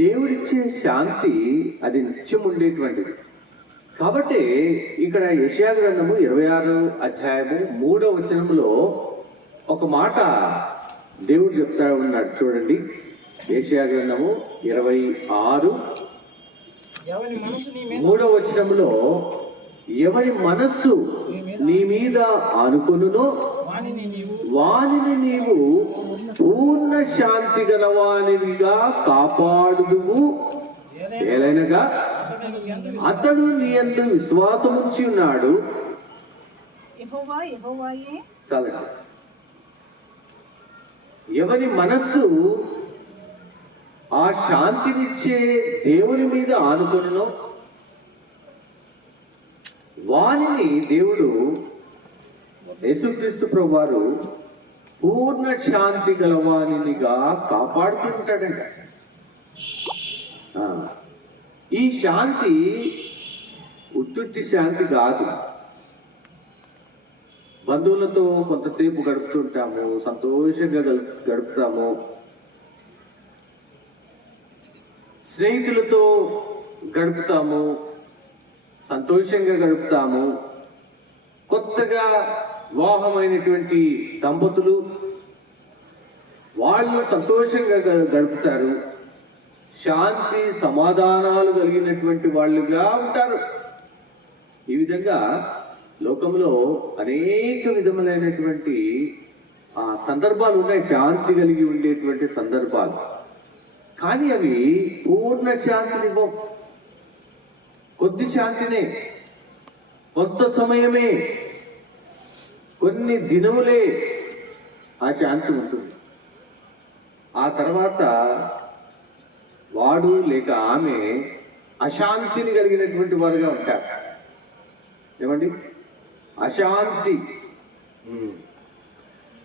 దేవుడిచ్చే శాంతి అది నిత్యం ఉండేటువంటిది. కాబట్టి ఇక్కడ యెషయా గ్రంథము 26 అధ్యాయము 3వ వచనంలో ఒక మాట దేవుడు చెప్తా ఉన్నాడు. చూడండి, యెషయా గ్రంథము 26 3వ వచనంలో, ఎవరి మనస్సు నీ మీద ఆనుకొనునో వానిని నీవు పూర్ణ శాంతి గలవానిగా కాపాడుదువు. ఏలైనగా అతడు నీ యందు విశ్వాసముంచి ఉన్నాడు. చాలండి. ఎవరి మనస్సు ఆ శాంతినిచ్చే దేవుని మీద ఆనుకొనునో వానిని దేవుడు యేసుక్రీస్తు ప్రభువారు పూర్ణ శాంతి గలవానిగా కాపాడుతూ ఉంటాడంట. ఈ శాంతి ఉత్తుట్టి శాంతి కాదు. బంధువులతో కొంతసేపు గడుపుతుంటాము, సంతోషంగా గడుపుతాము, స్నేహితులతో గడుపుతాము, సంతోషంగా గడుపుతాము. కొత్తగా వివాహమైనటువంటి దంపతులు వాళ్ళు సంతోషంగా గడుపుతారు, శాంతి సమాధానాలు కలిగినటువంటి వాళ్ళుగా ఉంటారు. ఈ విధంగా లోకంలో అనేక విధములైనటువంటి సందర్భాలు ఉన్నాయి, శాంతి కలిగి ఉండేటువంటి సందర్భాలు. కానీ అవి పూర్ణ శాంతినివ్వవు. కొద్ది శాంతినే, కొంత సమయమే, కొన్ని దినములే ఆ శాంతి ఉంటుంది. ఆ తర్వాత వాడు లేక ఆమె అశాంతిని కలిగినటువంటి వారుగా ఉంటారు. ఏమండి? అశాంతి.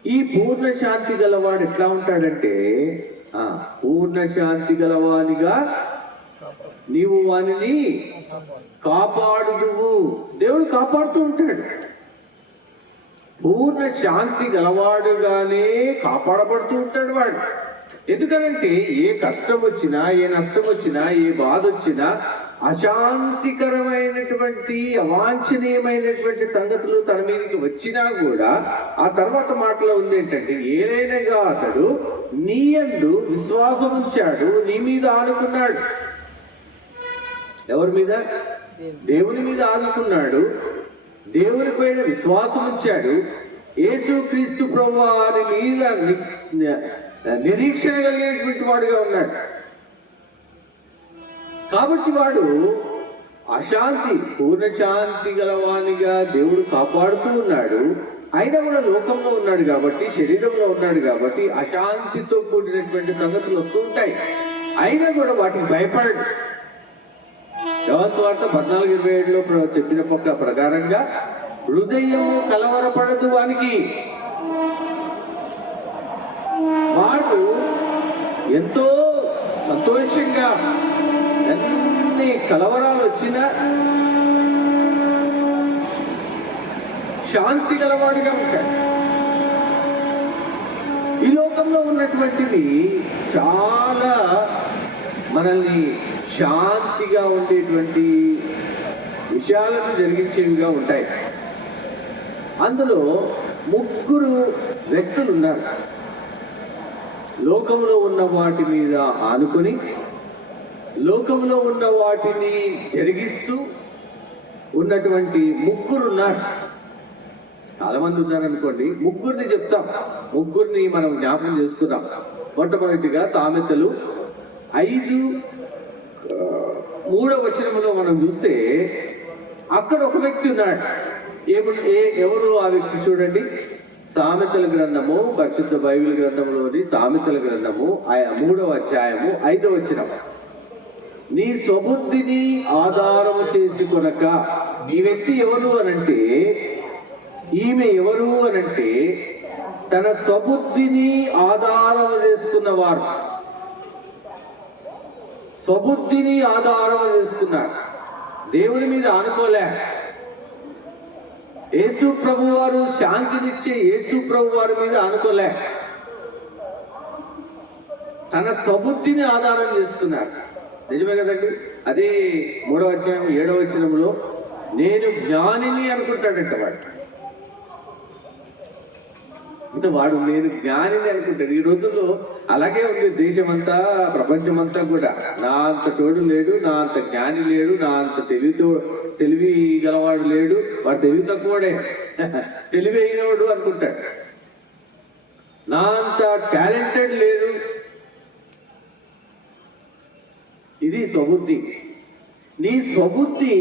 ఈ పూర్ణ శాంతి గలవాడు ఎట్లా ఉంటాడంటే, పూర్ణ శాంతి గలవానిగా నీవు వానిని కాపాడుదువు. దేవుడు కాపాడుతూ ఉంటాడు. పూర్ణ శాంతి గలవాడుగానే కాపాడబడుతూ ఉంటాడు వాడు. ఎందుకనంటే ఏ కష్టం వచ్చినా, ఏ నష్టం వచ్చినా, ఏ బాధ వచ్చినా, అశాంతికరమైనటువంటి అవాంఛనీయమైనటువంటి సంగతులు తన మీదకి వచ్చినా కూడా ఆ తర్వాత మాటలో ఉంది ఏంటంటే, ఏలైనగా అతడు నీ యందు విశ్వాసం ఉంచాడు, నీ మీద ఆనుకున్నాడు. ఎవరి మీద? దేవుని మీద ఆనుకున్నాడు, దేవుని పైన విశ్వాసం ఉంచాడు, యేసుక్రీస్తు ప్రభువారి మీద నిరీక్షణ కలిగినటువంటి వాడుగా ఉన్నాడు. కాబట్టి వాడు అశాంతి పూర్ణ శాంతి గలవానిగా దేవుడు కాపాడుతూ ఉన్నాడు. అయినా కూడా లోకంలో ఉన్నాడు కాబట్టి, శరీరంలో ఉన్నాడు కాబట్టి అశాంతితో కూడినటువంటి సంగతులు వస్తూ ఉంటాయి. అయినా కూడా వాటికి భయపడడు. యోహాను సువార్త 14:27లో చెప్పిన ప్రకారంగా హృదయము కలవరపడదు వానికి. వాడు ఎంతో సంతోషంగా, ఎన్ని కలవరాలు వచ్చినా శాంతి గలవాడిగా ఉంటాడు. ఈ లోకంలో ఉన్నటువంటివి చాలా మనల్ని శాంతిగా ఉండేటువంటి విషయాలను జరిగించేవిగా ఉంటాయి. అందులో 3 వ్యక్తులు ఉన్నారు. లోకంలో ఉన్న వాటి మీద ఆనుకొని, లోకంలో ఉన్న వాటిని జరిగిస్తూ ఉన్నటువంటి 3 ఉన్నారు. చాలా మంది ఉన్నారనుకోండి, 3ని చెప్తాం. 3ని మనం జ్ఞాపకం చేసుకుందాం. మొట్టమొదటిగా సామెతలు 5:3వ వచనంలో మనం చూస్తే అక్కడ ఒక వ్యక్తి ఉన్నాడు. ఎవరు ఆ వ్యక్తి? చూడండి, సామెతల గ్రంథము, పరిశుద్ధ బైబిల్ గ్రంథంలోని సామెతల గ్రంథము 3వ అధ్యాయము 5వ వచనం. నీ స్వబుద్ధిని ఆధారము చేసుకొనక. ఈ వ్యక్తి ఎవరు అనంటే, ఈమె ఎవరు అనంటే తన స్వబుద్ధిని ఆధారం చేసుకున్నవారు. స్వబుద్ధిని ఆధారం చేసుకున్నారు, దేవుని మీద ఆనుకోలే. యేసు ప్రభు వారు శాంతినిచ్చే యేసు ప్రభు వారి మీద ఆనుకోలే. తన స్వబుద్ధిని ఆధారం చేసుకున్నారు. నిజమే కదండి? అదే 3వ అధ్యాయం 7వ వచనంలో నేను జ్ఞానిని అనుకుంటాడంట వాడు. అంటే వాడు నేను జ్ఞానిని అనుకుంటాడు. ఈ రోజుల్లో అలాగే ఉంది దేశమంతా, ప్రపంచమంతా కూడా. నా అంత తోడు లేడు, నా అంత జ్ఞాని లేడు, నా అంత తెలివి గలవాడు లేడు, వాడు తెలివి తక్కువడే, తెలివి అయినవాడు అనుకుంటాడు. నా అంత టాలెంటెడ్ లేడు. ఇది స్వబుద్ధి. నీ స్వబుద్ధి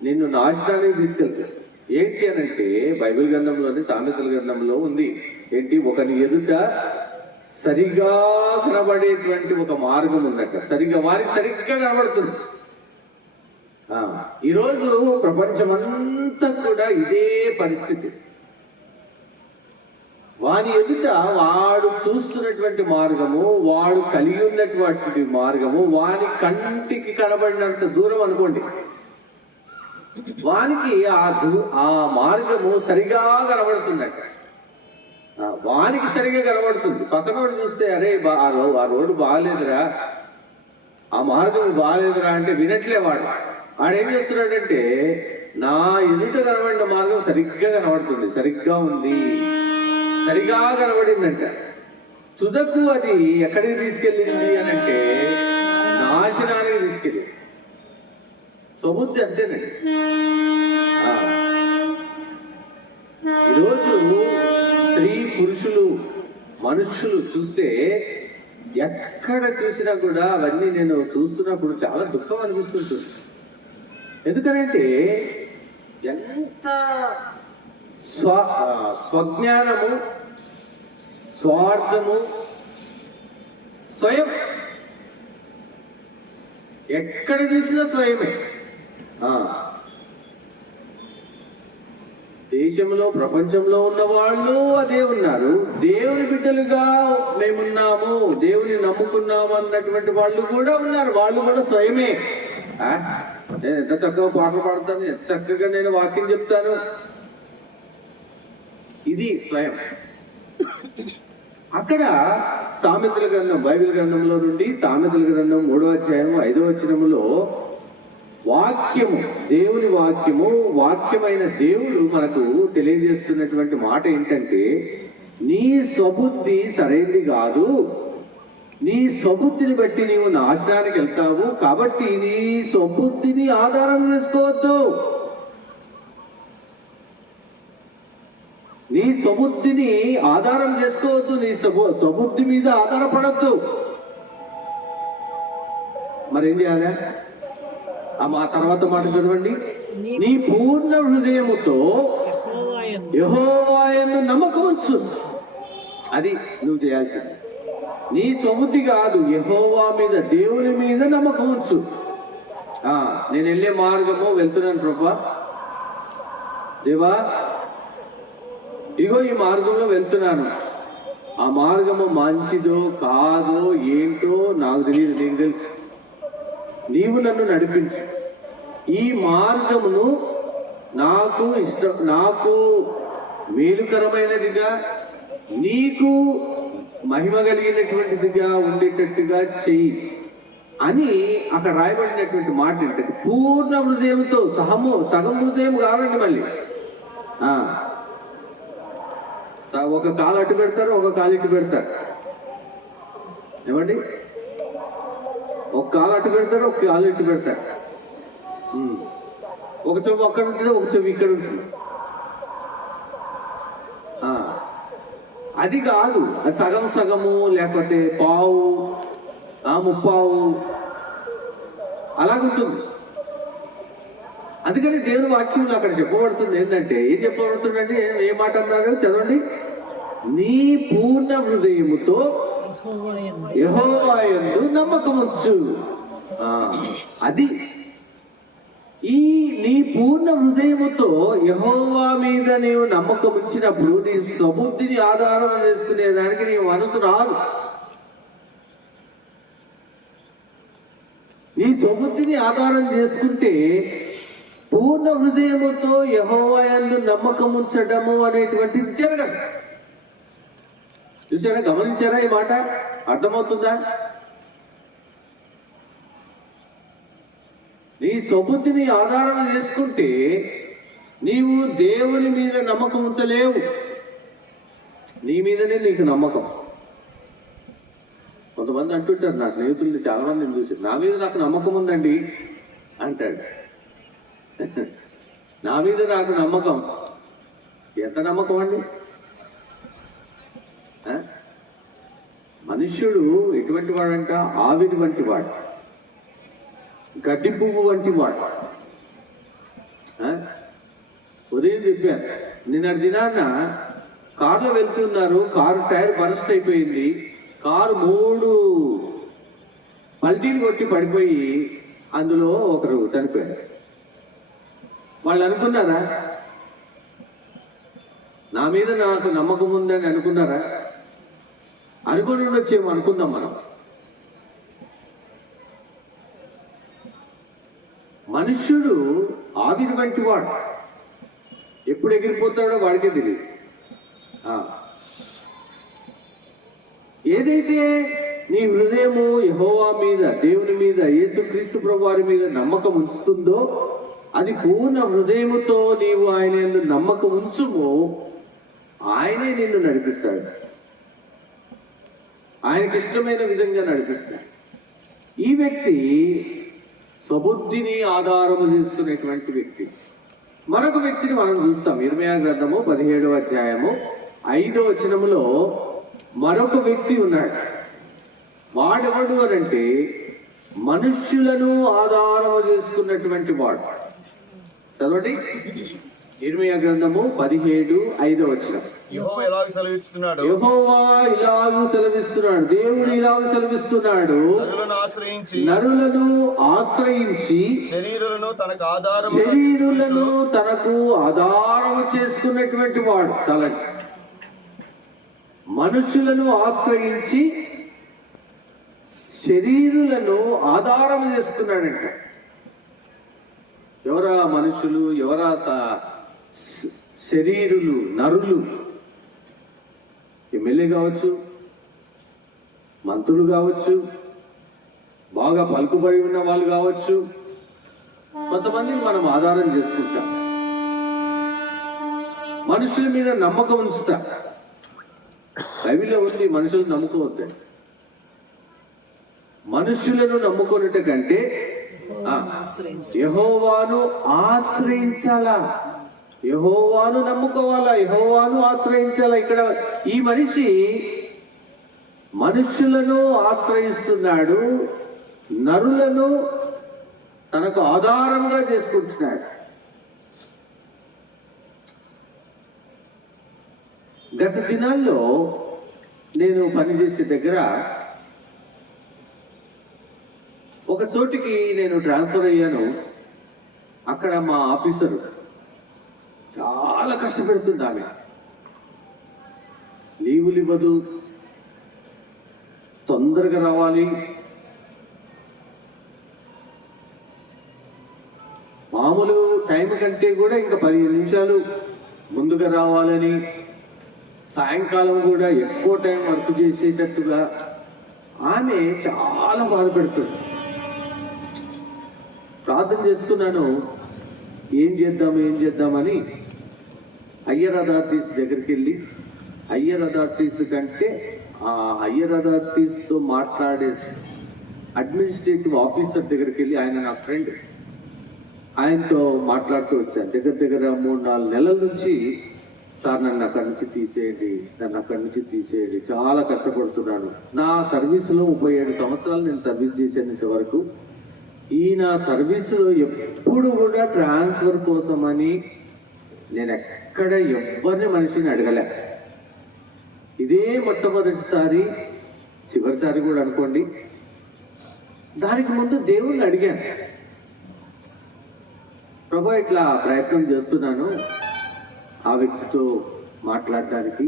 నిన్ను నాశనానికి తీసుకెళ్తాడు. ఏంటి అనంటే బైబిల్ గ్రంథంలోని సామెతల గ్రంథంలో ఉంది. ఏంటి? ఒకని ఎదుట సరిగా కనబడేటువంటి ఒక మార్గం ఉందట. వారికి సరిగ్గా కనబడుతుంది. ఈరోజు ప్రపంచమంతా కూడా ఇదే పరిస్థితి. వాని ఎదుట వాడు చూస్తున్నటువంటి మార్గము, వాడు కలిగి ఉన్నటువంటి మార్గము వాని కంటికి కనబడినంత దూరం అనుకోండి. వానికి ఆ మార్గము సరిగా కనబడుతుందట. వానికి సరిగా కనబడుతుంది. పక్కనోడు చూస్తే అరే ఆ రోడ్డు బాగాలేదురా, ఆ మార్గం బాగాలేదురా అంటే వినట్లే వాడు. వాడేం చేస్తున్నాడంటే నా ఎదుట కనబడిన మార్గం సరిగ్గా కనబడుతుంది, సరిగ్గా ఉంది, సరిగా కనబడిందంట. తుదకు అది ఎక్కడికి తీసుకెళ్ళింది అని అంటే నాశనానికి తీసుకెళ్ళింది. స్వబుద్ధి అంతేనండి. ఈరోజు స్త్రీ పురుషులు మనుషులు చూస్తే ఎక్కడ చూసినా కూడా అవన్నీ నేను చూస్తున్నప్పుడు చాలా దుఃఖం అనిపిస్తుంటుంది. ఎందుకనంటే ఎంత స్వజ్ఞానము, స్వార్థము, స్వయం, ఎక్కడ చూసినా స్వయమే. దేశంలో ప్రపంచంలో ఉన్న వాళ్ళు అదే ఉన్నారు. దేవుని బిడ్డలుగా మేమున్నాము, దేవుని నమ్ముకున్నాము అన్నటువంటి వాళ్ళు కూడా ఉన్నారు. వాళ్ళు కూడా స్వయమే. నేను ఎంత చక్కగా పాటలు పాడతాను, ఎంత చక్కగా నేను వాక్యం చెప్తాను, ఇది స్వయం. అక్కడ సామెతల గ్రంథం, బైబిల్ గ్రంథంలో నుండి సామెతల గ్రంథం 3వ అధ్యాయం 5వ వచనములో వాక్యము, దేవుని వాక్యము, వాక్యమైన దేవుడు మనకు తెలియజేస్తున్నటువంటి మాట ఏంటంటే నీ స్వబుద్ధి సరైనది కాదు, నీ స్వబుద్ధిని బట్టి నీవు నాశనానికి వెళ్తావు, కాబట్టి నీ స్వబుద్ధిని ఆధారం చేసుకోవద్దు. నీ స్వబుద్ధిని ఆధారం చేసుకోవద్దు, నీ స్వబుద్ధి మీద ఆధారపడద్దు. మరేం చేయాలి? ఆ తర్వాత మాట చదవండి. నీ పూర్ణ హృదయముతో యెహోవా యందు నమ్మకం ఉంచు. అది నువ్వు చేయాల్సింది. నీ స్వబుద్ధి కాదు, యెహోవా మీద, దేవుని మీద నమ్మకం ఉంచు. నేను వెళ్ళే మార్గము వెళ్తున్నాను ప్రభా, దేవా ఇగో ఈ మార్గంలో వెళ్తున్నాను, ఆ మార్గము మంచిదో కాదో ఏంటో నాకు తెలియదు, నీకు తెలుసు, నీవు నన్ను నడిపించు. ఈ మార్గమును నాకు మేలుకరమైనదిగా, నీకు మహిమ కలిగినటువంటిదిగా ఉండేటట్టుగా చెయ్యి అని అక్కడ రాయబడినటువంటి మాట ఏంటంటే పూర్ణ హృదయంతో, సగం హృదయం కావాలండి. మళ్ళీ ఒక కాలు అటు పెడతారు, ఒక కాలు ఇటు పెడతారు. ఏమండి? ఒక కాలు అటు పెడతారు, ఒక కాలు ఇటు పెడతారు. ఒక చెవు అక్కడ ఉంటుంది, ఒక చెవు ఇక్కడ ఉంటుంది. అది కాదు, అది సగం సగము, లేకపోతే పావు, ముప్పావు అలాగుంటుంది. అందుకని దేవుని వాక్యంలో అక్కడ చెప్పబడుతుంది ఏంటంటే, ఏం చెప్పబడుతుందంటే, ఏ మాట అన్నారు చదవండి. నీ పూర్ణ హృదయముతో యెహోవా యందు నమ్మకం ఉంచు. అది ఈ నీ పూర్ణ హృదయముతో యెహోవా మీద నీవు నమ్మకం ఉంచినప్పుడు నీ స్వబుద్ధిని ఆధారం చేసుకునేదానికి నీ మనసు రాదు. నీ స్వబుద్ధిని ఆధారం చేసుకుంటే పూర్ణ హృదయముతో యెహోవా యందు నమ్మకం ఉంచడము అనేటువంటిది జరగదు. చూసారా? గమనించారా ఈ మాట? అర్థమవుతుందా? నీ స్వబుద్ధిని ఆధారం చేసుకుంటే నీవు దేవుని మీద నమ్మకం ఉంచలేవు. నీ మీదనే నీకు నమ్మకం. కొంతమంది అంటుంటారు, నా స్నేహితులు చాలా మందిని చూసి, నా మీద నాకు నమ్మకం ఉందండి అంటాడు. నా మీద నాకు నమ్మకం. ఎంత నమ్మకం అండి? మనుష్యుడు ఎటువంటి వాడంట? ఆవిరి వంటి వాడు, గడ్డి పువ్వు వంటి వాడు. ఉదయం చెప్పారు, నిన్న దినాన్న కారులో వెళ్తున్నారు, కారు టైర్ బరస్ట్ అయిపోయింది, కారు 3 పల్టీలు కొట్టి పడిపోయి అందులో ఒకరు చనిపోయారు. వాళ్ళు అనుకున్నారా నా మీద నాకు నమ్మకం ఉందని? అనుకున్నారా? అనుకుని ఉండొచ్చేమో, అనుకుందాం మనం. మనుష్యుడు ఆవిరి వంటి వాడు, ఎప్పుడు ఎగిరిపోతాడో వాడికే తెలియదు. ఏదైతే నీ హృదయము యెహోవా మీద, దేవుని మీద, యేసుక్రీస్తు ప్రభువారి మీద నమ్మకం ఉంచుతుందో, అది పూర్ణ హృదయముతో నీవు ఆయన యందు నమ్మకం ఉంచుమో, ఆయనే నిన్ను నడిపిస్తాడు. ఆయనకి ఇష్టమైన విధంగా నడిపిస్తాడు. ఈ వ్యక్తి స్వబుద్ధిని ఆధారము చేసుకునేటువంటి వ్యక్తి. మరొక వ్యక్తిని మనం చూస్తాం. ఇర్మీయా గ్రంథము 17వ అధ్యాయము 5వ వచనములో మరొక వ్యక్తి ఉన్నాడు. వాడెవడు అనంటే మనుష్యులను ఆధారము చేసుకున్నటువంటి వాడు. చదవండి, ఇర్మీయా గ్రంథము 17:5 వచనం. యెహోవా ఇలాగ సెలవిస్తున్నాడు, దేవుడు ఇలాగ సెలవిస్తున్నాడు, నరులను ఆశ్రయించి శరీరులను తనకు ఆధారము చేసుకున్నటువంటి వాడు. చాలా మనుషులను ఆశ్రయించి శరీరులను ఆధారం చేసుకున్నాడంట. ఎవరా మనుషులు? ఎవరా శరీరులు? నరులు. ఎమ్మెల్యే కావచ్చు, మంత్రులు కావచ్చు, బాగా పలుకుబడి ఉన్న వాళ్ళు కావచ్చు. కొంతమందిని మనం ఆధారం చేసుకుంటాం, మనుషుల మీద నమ్మకం ఉంచుతా. బైబిల్లో ఉంది, మనుషులు నమ్ముకోవద్దండి. మనుషులను నమ్ముకున్నట కంటే యెహోవాను ఆశ్రయించాలా, యెహోవాను నమ్ముకోవాలా, యెహోవాను ఆశ్రయించాలా. ఇక్కడ ఈ మనిషి మనుషులను ఆశ్రయిస్తున్నాడు, నరులను తనకు ఆధారంగా చేసుకుంటున్నాడు. గత దినాల్లో నేను పనిచేసే దగ్గర ఒక చోటికి నేను ట్రాన్స్ఫర్ అయ్యాను. అక్కడ మా ఆఫీసరు చాలా కష్టపెడుతుంది. ఆమె లీవులు ఇవ్వదు, తొందరగా రావాలి, మామూలు టైం కంటే కూడా ఇంకా 15 నిమిషాలు ముందుగా రావాలని, సాయంకాలం కూడా ఎక్కువ టైం వర్క్ చేసేటట్టుగా ఆమె చాలా బాధపెడుతుంది. ప్రార్థన చేసుకున్నాను, ఏం చేద్దామని హయ్యర్ అథారిటీస్ దగ్గరికి వెళ్ళి, హయ్యర్ అథారిటీస్ కంటే ఆ హయ్యర్ అథారిటీస్తో మాట్లాడే అడ్మినిస్ట్రేటివ్ ఆఫీసర్ దగ్గరికి వెళ్ళి, ఆయన నా ఫ్రెండ్, ఆయనతో మాట్లాడుతూ వచ్చాను. దగ్గర 3-4 నెలల నుంచి, సార్ నన్ను అక్కడి నుంచి తీసేయండి, చాలా కష్టపడుతున్నాను. నా సర్వీసులో 37 సంవత్సరాలు నేను సర్వీస్ చేసేంత వరకు ఈ నా సర్వీసులో ఎప్పుడు కూడా ట్రాన్స్ఫర్ కోసమని నేను ఎక్కడ ఎవరిని మనిషిని అడగలే. ఇదే మొట్టమొదటిసారి, చివరిసారి కూడా అనుకోండి. దానికి ముందు దేవుణ్ణి అడిగాను, ప్రభా ఇట్లా ప్రయత్నం చేస్తున్నాను ఆ వ్యక్తితో మాట్లాడడానికి,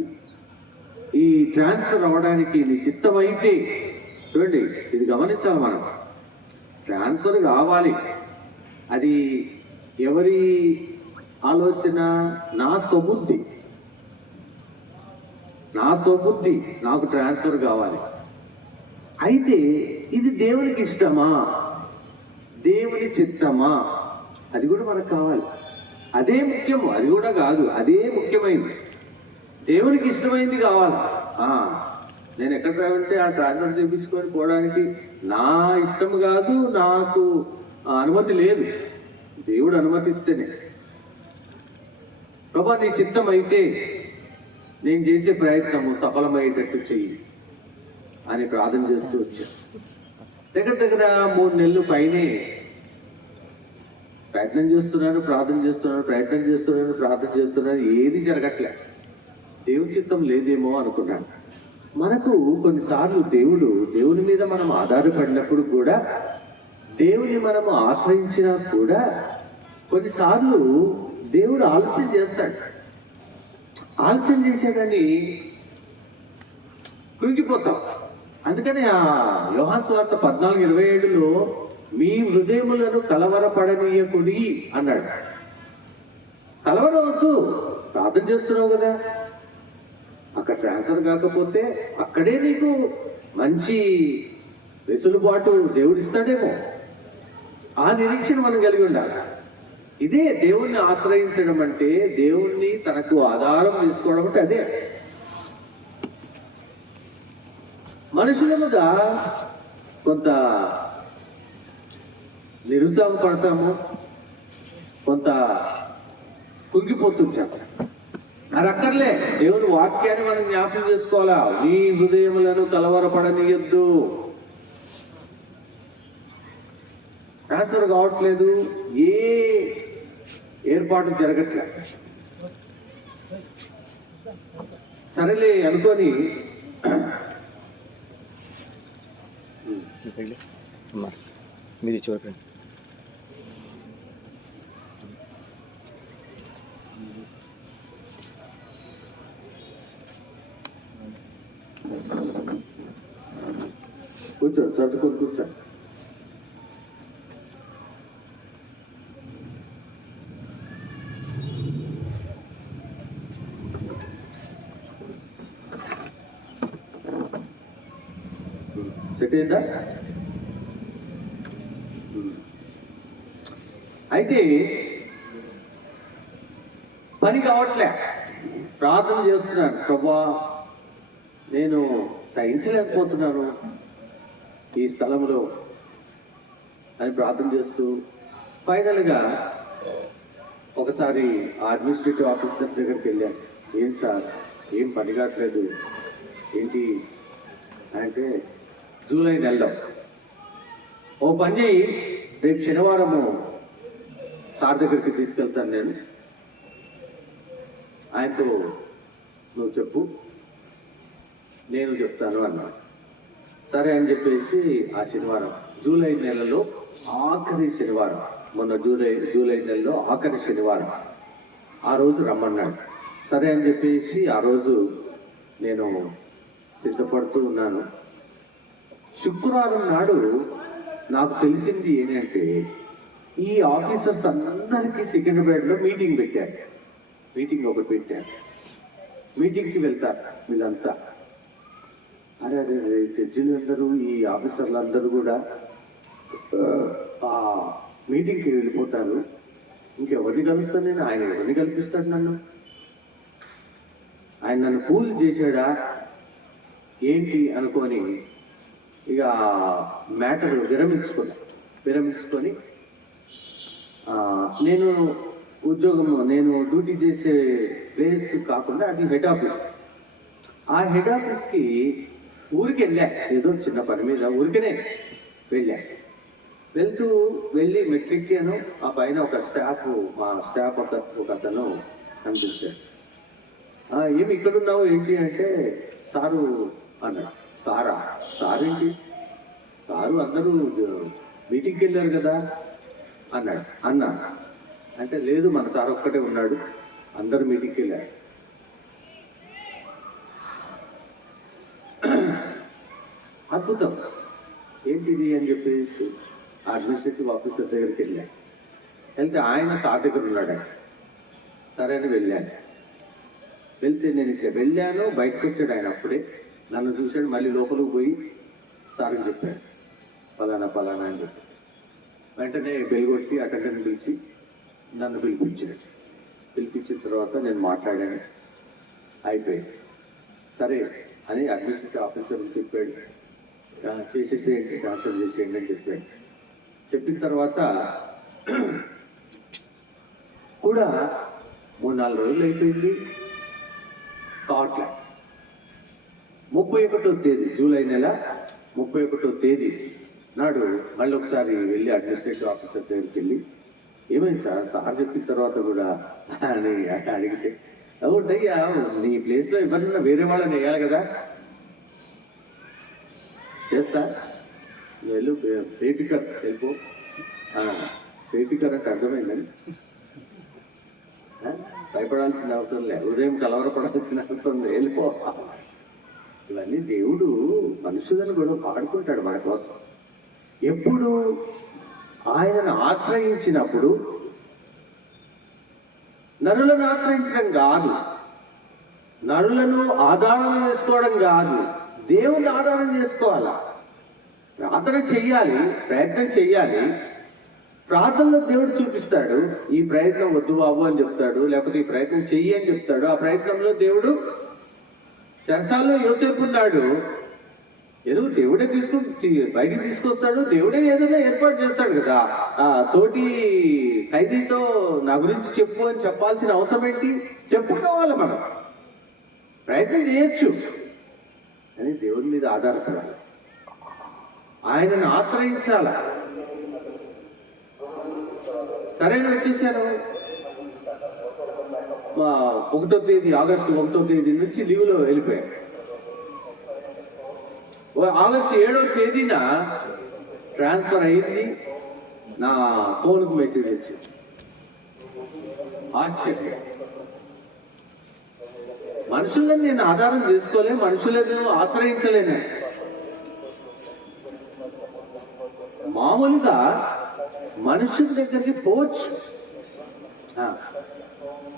ఈ ట్రాన్స్ఫర్ అవ్వడానికి నీ చిత్తమైతే. చూడండి, ఇది గమనించాలి మనం. ట్రాన్స్ఫర్ కావాలి, అది ఎవరి ఆలోచన? నా స్వబుద్ధి, నాకు ట్రాన్స్ఫర్ కావాలి. అయితే ఇది దేవునికి ఇష్టమా, దేవుని చిత్తమా, అది కూడా మనకు కావాలి. అదే ముఖ్యము, అది కూడా కాదు, అదే ముఖ్యమైనది. దేవునికి ఇష్టమైంది కావాలి. నేను ఎక్కడ ఉంటే ఆ ట్రాన్స్ఫర్ చేయించుకొని పోవడానికి నా ఇష్టం కాదు, నాకు అనుమతి లేదు. దేవుడు అనుమతిస్తేనే, ప్రభా నీ చిత్తం అయితే నేను చేసే ప్రయత్నము సఫలమయ్యేటట్టు చెయ్యి అని ప్రార్థన చేస్తూ వచ్చాను. దగ్గర 3 నెలలు పైనే ప్రయత్నం చేస్తున్నాను, ప్రార్థన చేస్తున్నాను, ఏది జరగట్లే. దేవుని చిత్తం లేదేమో అనుకున్నాను. మనకు కొన్నిసార్లు దేవుని మీద మనం ఆధారపడినప్పుడు కూడా, దేవుని మనము ఆశ్రయించినా కూడా కొన్నిసార్లు దేవుడు ఆలస్యం చేస్తాడు. ఆలస్యం చేసేదని కృంగిపోతాం. అందుకని ఆ యోహాను సువార్త 14:27లో మీ హృదయములను కలవరపడనీయకుడి అన్నాడు. కలవరవద్దు, ప్రార్థన చేస్తున్నావు కదా, అక్కడ ట్రాన్స్ఫర్ కాకపోతే అక్కడే నీకు మంచి వెసులుబాటు దేవుడు ఇస్తాడేమో, ఆ నిరీక్షణ మనం కలిగి ఉండాలి. ఇదే దేవుణ్ణి ఆశ్రయించడం అంటే, దేవుణ్ణి తనకు ఆధారం తీసుకోవడం అంటే అదే. మనుషులముగా కొంత నిరుత్సాహపడతాము, కొంత కుంగిపోతుంటాం. అది అక్కర్లే. దేవుని వాక్యాన్ని మనం జ్ఞాపకం చేసుకోవాలా. నీ హృదయములను కలవరపడనీయద్దు. ట్రాన్స్ఫర్ కావట్లేదు, ఏ ఏర్పాటు జరగట్లే, సరేలే అనుకొని మీది చూడండి. కూర్చోండి, సర్దుకొని కూర్చోండి. సెట్ అయిందా? అయితే పని కావట్లే, ప్రార్థన చేస్తున్నాను, ప్రభా నేను సహించలేకపోతున్నాను ఈ స్థలంలో అని ప్రార్థన చేస్తూ, ఫైనల్గా ఒకసారి అడ్మినిస్ట్రేటివ్ ఆఫీసర్ దగ్గరికి వెళ్ళాను. ఏం సార్, ఏం పని కావట్లేదు ఏంటి అంటే, జూలై నెలలో ఓ పని చేయి, రేపు శనివారము సార్ దగ్గరికి తీసుకెళ్తాను, ఆయనతో నువ్వు చెప్పు, నేను చెప్తాను అన్నాడు. సరే అని చెప్పేసి ఆ శనివారం, జూలై నెలలో ఆఖరి శనివారం, మొన్న జూలై నెలలో ఆఖరి శనివారం, ఆ రోజు రమ్మన్నాడు. సరే అని చెప్పేసి ఆ రోజు నేను సిద్ధపడుతూ ఉన్నాను. శుక్రవారం నాడు నాకు తెలిసింది ఏంటంటే, ఈ ఆఫీసర్స్ అందరికీ సికింద్రాబాద్లో మీటింగ్ పెట్టారు. మీటింగ్ ఒకటి పెట్టారు, మీటింగ్కి వెళ్తారు వీళ్ళంతా. అరే జడ్జిలందరూ, ఈ ఆఫీసర్లు అందరూ కూడా ఆ మీటింగ్కి వెళ్ళిపోతారు. ఇంకెవరిని కలుస్తాను నేను, ఆయన ఎవరిని కల్పిస్తాడు నన్ను? ఆయన నన్ను ఫూల్ చేశాడా ఏంటి అనుకొని ఇక మ్యాటర్ విరమించుకొని నేను డ్యూటీ చేసే ప్లేస్ కాకుండా అది హెడ్ ఆఫీస్. ఆ హెడ్ ఆఫీస్కి ఊరికి వెళ్ళా, ఏదో చిన్న పని మీద ఊరికనే వెళ్ళి మెట్లెక్కాను. ఆ పైన మా స్టాఫ్ ఒక అతను కనిపించాడు. ఏమి ఇక్కడున్నావు ఏంటి అంటే, సారు అన్నాడు. సారేంటి, సారు అందరూ మీటింగ్కి వెళ్ళారు కదా అన్నాడు. అంటే లేదు, మన సార్ ఒక్కటే ఉన్నాడు, అందరూ మీటింగ్కి వెళ్ళారు. అద్భుతం, ఏంటిది అని చెప్పేసి అడ్మినిస్ట్రేటివ్ ఆఫీసర్ దగ్గరికి వెళ్తే ఆయన సార్ దగ్గర ఉన్నాడు. సరే అని వెళ్తే నేను ఇక్కడ వెళ్ళాను, బయటకు వచ్చాడు ఆయన. అప్పుడే నన్ను చూశాడు, మళ్ళీ లోపలికి పోయి సార్కి చెప్పాడు, పలానా పలానా అని చెప్పి. వెంటనే బెల్ కొట్టి అటెండెంట్ పిలిచి నన్ను పిలిపించాడు. పిలిపించిన తర్వాత నేను మాట్లాడాను, అయిపోయింది. సరే అని అడ్మినిస్ట్రేటివ్ ఆఫీసర్ చెప్పాడు, చేసేసేయండి, ట్రాన్స్ఫర్ చేసేయండి అని చెప్పాడు. చెప్పిన తర్వాత కూడా 3-4 రోజులు అయిపోయింది, కావట్లే. 31వ తేదీ, జూలై నెల 31వ తేదీ నాడు మళ్ళీ ఒకసారి వెళ్ళి అడ్మినిస్ట్రేటివ్ ఆఫీసర్ దగ్గరికి వెళ్ళి, ఏమైంది సార్, సార్ చెప్పిన తర్వాత కూడా అని అడిగితే, అవుంటయ్యా నీ ప్లేస్లో ఎవరన్నా వేరే వాళ్ళని వేయాలి కదా, చేస్తా, వెళ్ళు పేపికర్ వెళ్ళిపో. పేపికర్ అంటే అర్థమైందని భయపడాల్సిన అవసరం లేదు, ఉదయం కలవరపడాల్సిన అవసరం లేదు, వెళ్ళిపో. ఇవన్నీ దేవుడు మనుషులను కూడా వాడుకుంటాడు మన కోసం. ఎప్పుడు ఆయనను ఆశ్రయించినప్పుడు, నరులను ఆశ్రయించడం కాదు, నరులను ఆధారం చేసుకోవడం కాదు, దేవుని ఆధారం చేసుకోవాలా. ప్రార్థన చెయ్యాలి, ప్రయత్నం చెయ్యాలి. ప్రార్థనలో దేవుడు చూపిస్తాడు, ఈ ప్రయత్నం వద్దు బాబు అని చెప్తాడు, లేకపోతే ఈ ప్రయత్నం చెయ్యి అని చెప్తాడు. ఆ ప్రయత్నంలో దేవుడు, చెరసాల్లో యోసేపు ఉన్నాడు, ఏదో దేవుడే బయటికి తీసుకొస్తాడు, దేవుడే ఏదైనా ఏర్పాటు చేస్తాడు కదా. తోటి ఖైదీతో నా గురించి చెప్పు అని చెప్పాల్సిన అవసరం ఏంటి? చెప్పుకోవాలి, మనం ప్రయత్నం చేయొచ్చు, అని దేవుని మీద ఆధారపడాలి, ఆయనను ఆశ్రయించాల. సరే వచ్చేసాను, 1వ తేదీ, ఆగస్టు 1వ తేదీ నుంచి లీవ్లో వెళ్ళిపోయాను. ఆగస్టు 7వ తేదీన ట్రాన్స్ఫర్ అయింది. నా ఫోన్కు మెసేజ్ వచ్చింది. ఆశ్చర్యం. మనుషులను నేను ఆధారం చేసుకోలే, మనుషులను ఆశ్రయించలేను. మామూలుగా మనుషుల దగ్గరికి పోవచ్చు,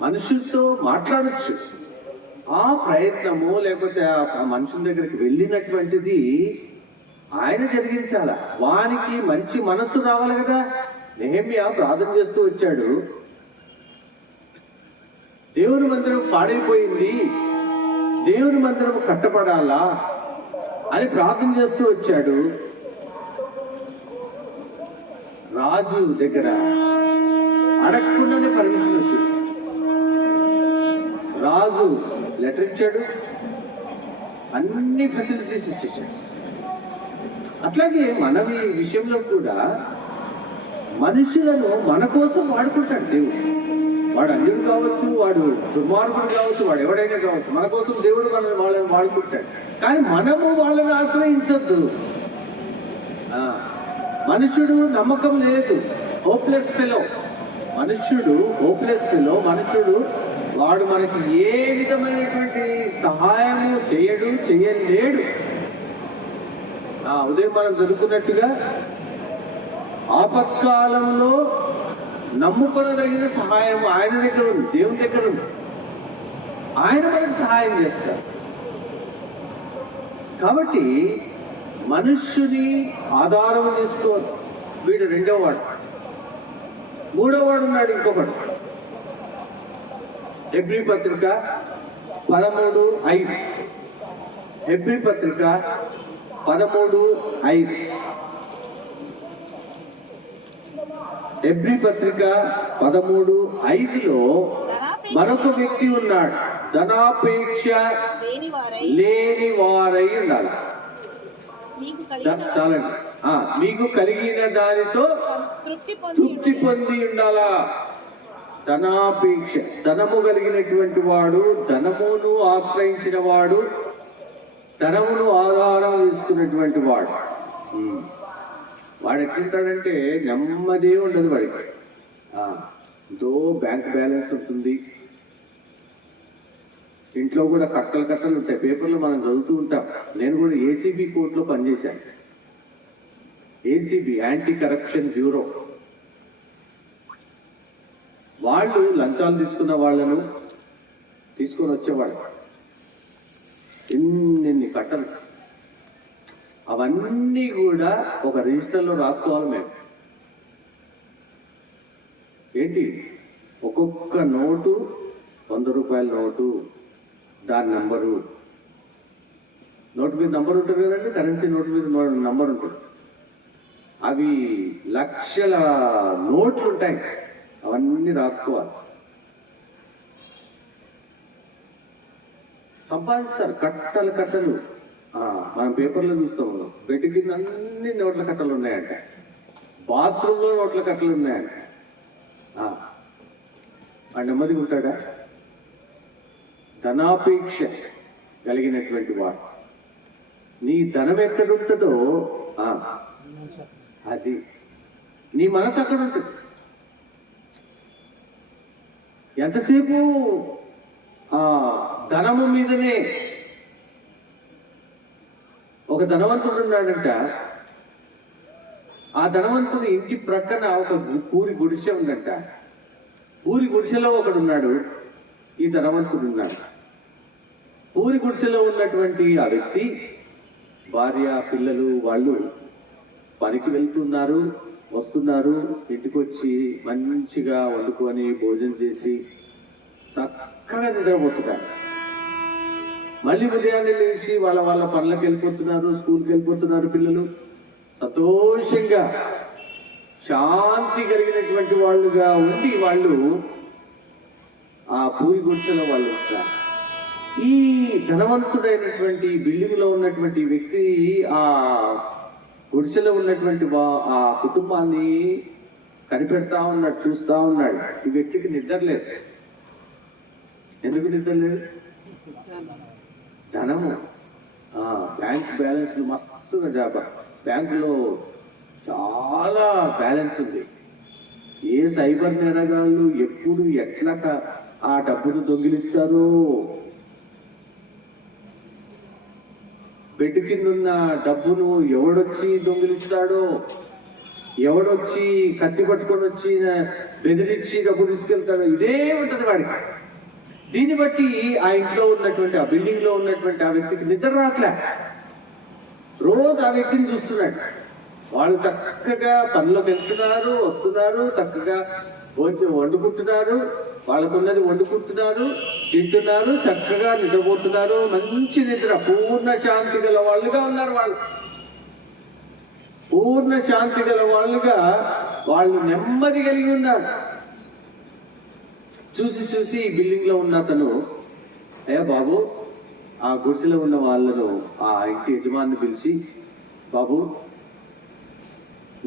మనుషులతో మాట్లాడచ్చు. ఆ ప్రయత్నము లేకపోతే ఆ మనుషుల దగ్గరికి వెళ్ళినటువంటిది ఆయన జరిగించాల. వానికి మంచి మనస్సు రావాలి కదా. నెహెమ్యా ప్రార్థన చేస్తూ వచ్చాడు, దేవుని మందిరం పాడైపోయింది, దేవుని మందిరం కట్టబడాలా అని ప్రార్థన చేస్తూ వచ్చాడు. రాజు దగ్గర అడగకుండానే పర్మిషన్ వచ్చేసి రాజు లెటర్ ఇచ్చాడు, అన్ని ఫెసిలిటీస్ ఇచ్చేసాడు. అట్లాగే మన విషయంలో కూడా మనుషులను మన కోసం వాడుకుంటాడు దేవుడు. వాడు అన్యుడు కావచ్చు, వాడు దుర్మార్గుడు కావచ్చు, వాడు ఎవడైనా కావచ్చు, మన కోసం దేవుడు వాళ్ళని వాడుకుంటాడు. కానీ మనము వాళ్ళని ఆశ్రయించద్దు. మనుషుడు నమ్మకం లేదు, హోప్లెస్ ఫెలో. మనుష్యుడు హోప్లెస్ ఫెలో. మనుషుడు వాడు మనకి ఏ విధమైనటువంటి సహాయము చేయలేడు. ఉదయం మనం జరుగుతున్నట్టుగా ఆపత్కాలంలో నమ్ముకొనదగిన సహాయం ఆయన దగ్గర ఉంది, దేవుని దగ్గర ఉంది. ఆయన మనకు సహాయం చేస్తారు. కాబట్టి మనుష్యుని ఆధారం చేసుకో. వీడు 2వ వాడు. 3వ వాడు ఉన్నాడు, ఇంకొకడు. హెబ్రీ పత్రిక 13:5. హెబ్రీ పత్రిక 13:5. హెబ్రీ పత్రిక 13:5లో మరొక వ్యక్తి ఉన్నాడు, ధనాపేక్ష లేని వారై ఉండాలి. చాలండి. మీకు కలిగిన దానితో తృప్తి పొంది ఉండాలా. ధనాపేక్ష, ధనము కలిగినటువంటి వాడు, ధనమును ఆశ్రయించిన వాడు, ధనమును ఆధారం చేసుకున్నటువంటి వాడు, వాడు ఎట్లుంటాడంటే నెమ్మది ఉండదు వాడికి. ఎంతో బ్యాంక్ బ్యాలెన్స్ ఉంటుంది, ఇంట్లో కూడా కట్టలు ఉంటాయి. పేపర్లో మనం చదువుతూ ఉంటాం. నేను కూడా ఏసీబీ కోర్టులో పనిచేశాను. ACB, anti corruption bureau. వాళ్ళు లంచాలు తీసుకున్న వాళ్ళను తీసుకొని వచ్చేవాళ్ళు. ఎన్ని కట్టలు. అవన్నీ కూడా ఒక రిజిస్టర్లో రాసుకోవాలి మేము. ఏంటి, ఒక్కొక్క నోటు 100 రూపాయల నోటు, దాని నంబరు, నోటు మీద నంబర్ ఉంటుంది కదండి, కరెన్సీ నోటు మీద నంబర్ ఉంటుంది. అవి లక్షల నోట్లు ఉంటాయి, అవన్నీ రాసుకోవాలి. సంపాదిస్తారు కట్టలు కట్టలు. మనం పేపర్లో చూస్తాం, బెడ్ కింద అన్ని నోట్ల కట్టలు ఉన్నాయంట, బాత్రూంలో నోట్ల కట్టలు ఉన్నాయంట. ఆ నెమ్మదిగా ఉంటాడా? ధనాపేక్ష కలిగినటువంటి వాడు. నీ ధనం ఎక్కడుంటుందో అది నీ మనసు అక్కడ ఉంటుంది. ఎంతసేపు ధనము మీదనే. ఒక ధనవంతుడు ఉన్నాడంట, ఆ ధనవంతుడి ఇంటి ప్రక్కన ఒక పూరి గుడిసె ఉందంట. పూరి గుడిసెలో ఒకడున్నాడు, ఈ ధనవంతుడు ఉన్నాడు. పూరి గుడిసెలో ఉన్నటువంటి ఆ వ్యక్తి భార్య పిల్లలు వాళ్ళు పనికి వెళ్తున్నారు, వస్తున్నారు, ఇంటికి వచ్చి మంచిగా వండుకొని భోజనం చేసి చక్కగా నిద్రపోతున్నారు. మళ్ళీ ఉదయాన్నే లేచి వాళ్ళ పనులకు వెళ్ళిపోతున్నారు, స్కూల్కి వెళ్ళిపోతున్నారు. పిల్లలు సంతోషంగా శాంతి కలిగినటువంటి వాళ్ళుగా ఉండి వాళ్ళు ఆ పూరి గుడిసెలో వాళ్ళు ఉంటారు. ఈ ధనవంతుడైనటువంటి బిల్డింగ్ లో ఉన్నటువంటి వ్యక్తి ఆ గుడిసెలో ఉన్నటువంటి ఆ కుటుంబాన్ని కనిపెడతా ఉన్నాడు, చూస్తా ఉన్నాడు. ఈ వ్యక్తికి నిద్ర లేదు. ఎందుకు నిద్ర లేదు? ధనము, బ్యాంక్ బ్యాలెన్స్ మస్తుగా జాబా, బ్యాంకులో చాలా బ్యాలెన్స్ ఉంది. ఏ సైబర్ నేరగాళ్ళు ఎప్పుడు ఎట్లా ఆ డబ్బును దొంగిలిస్తారో, బెడ్ కింద ఉన్న డబ్బును ఎవడొచ్చి దొంగిలిస్తాడో, ఎవడొచ్చి కత్తి పట్టుకొని వచ్చి బెదిరించి డబ్బు తీసుకెళ్తాడో, ఇదే ఉంటది వాడికి. దీన్ని బట్టి ఆ ఇంట్లో ఉన్నటువంటి ఆ బిల్డింగ్ లో ఉన్నటువంటి ఆ వ్యక్తికి నిద్ర రాట్లే. రోజు ఆ వ్యక్తిని చూస్తున్నాడు. వాళ్ళు చక్కగా పనిలోకి వెళ్తున్నారు, వస్తున్నారు, చక్కగా వండుకుంటున్నారు, వాళ్ళకున్నది వండుకుంటున్నారు, తింటున్నారు, చక్కగా నిద్రపోతున్నారు. మంచి నిద్ర, పూర్ణ శాంతి గల వాళ్ళుగా ఉన్నారు. వాళ్ళు పూర్ణ శాంతి గల వాళ్ళుగా వాళ్ళు నెమ్మది కలిగి ఉన్నారు. చూసి ఈ బిల్డింగ్ లో ఉన్న అతను, అయ్యా బాబు, ఆ గుడిసెలో ఉన్న వాళ్ళను ఆ ఇంటి యజమాని పిలిచి, బాబు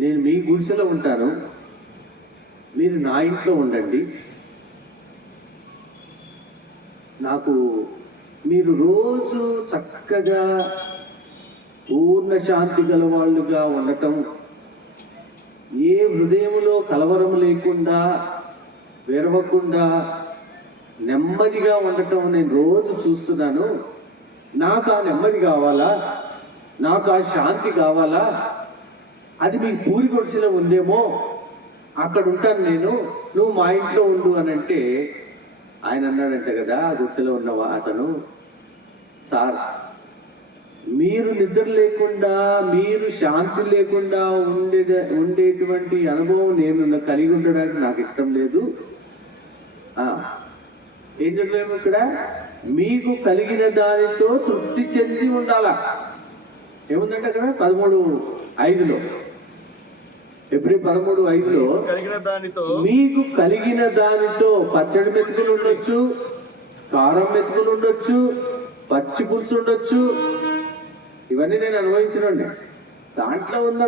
నేను మీ గుడిసెలో ఉంటాను, మీరు నా ఇంట్లో ఉండండి, నాకు మీరు రోజు చక్కగా పూర్ణ శాంతి గల వాళ్ళుగా ఉండటం, ఏ హృదయంలో కలవరం లేకుండా వెరవకుండా నెమ్మదిగా ఉండటం నేను రోజు చూస్తున్నాను. నాకు ఆ నెమ్మది కావాలా, నాకు ఆ శాంతి కావాలా, అది మీ పూరి గుడిసెలో ఉందేమో, అక్కడ ఉంటాను నేను, నువ్వు మా ఇంట్లో ఉండు అని అంటే, ఆయన అన్నాడంట కదా గుడిసెలో ఉన్న అతను, సార్ మీరు నిద్ర లేకుండా, మీరు శాంతి లేకుండా ఉండేటువంటి అనుభవం నేను కలిగి ఉండడానికి నాకు ఇష్టం లేదు. ఏం చెప్పలేము ఇక్కడ, మీకు కలిగిన దానితో తృప్తి చెంది ఉండాలా. ఏముందంటే అక్కడ 13:5 ఎబ్రీ 13:5 కలిగిన దానితో, మీకు కలిగిన దానితో పచ్చడి మెతుకులు ఉండొచ్చు, కారం మెతుకులు ఉండొచ్చు, పచ్చి పులుసు ఉండొచ్చు, ఇవన్నీ నేను అనుభవించడండి. దాంట్లో ఉన్న